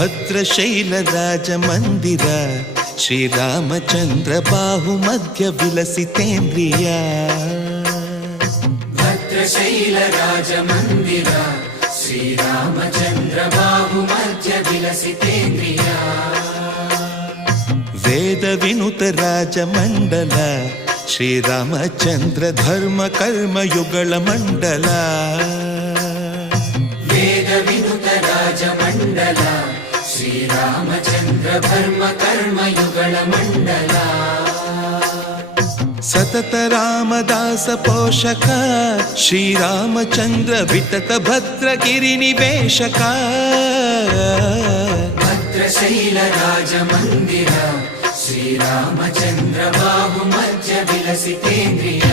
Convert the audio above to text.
ಭದ್ರಶೈಲ ರಾಜ ಮಂದಿರ ಶ್ರೀರಾಮಚಂದ್ರ ಬಾಹು ಮಧ್ಯ ವಿಲಸಿತೇಂದ್ರಿಯ ಭದ್ರಶೈಲ ರಾಜ ಮಂದಿರ ಶ್ರೀರಾಮಚಂದ್ರ ಬಾಹು ಮಧ್ಯ ವಿಲಸಿತೇಂದ್ರಿಯ ವೇದ ವಿನುತ ರಾಜ ಮಂಡಲ ಶ್ರೀರಾಮಚಂದ್ರ ಧರ್ಮ ಕರ್ಮ ಯುಗಳ ಮಂಡಲ ವೇದ ವಿನುತ ರಾಜ ಮಂಡಲ ಶ್ರೀರಾಮಚಂದ್ರ ಧರ್ಮ ಕರ್ಮ ಯುಗಳ ಮಂಡಲ ಸತತ ರಾಮದಾಸ ಪೋಷಕ ಶ್ರೀರಾಮಚಂದ್ರ ವಿತತ ಭದ್ರಗಿರಿ ನಿವೇಶಕ ಭದ್ರಶೈಲ ರಾಜ ಮಂದಿರ ಶ್ರೀರಾಮಚಂದ್ರ ಬಾಹು ಮಧ್ಯ ವಿಲಸಿತೇಂದ್ರಿಯ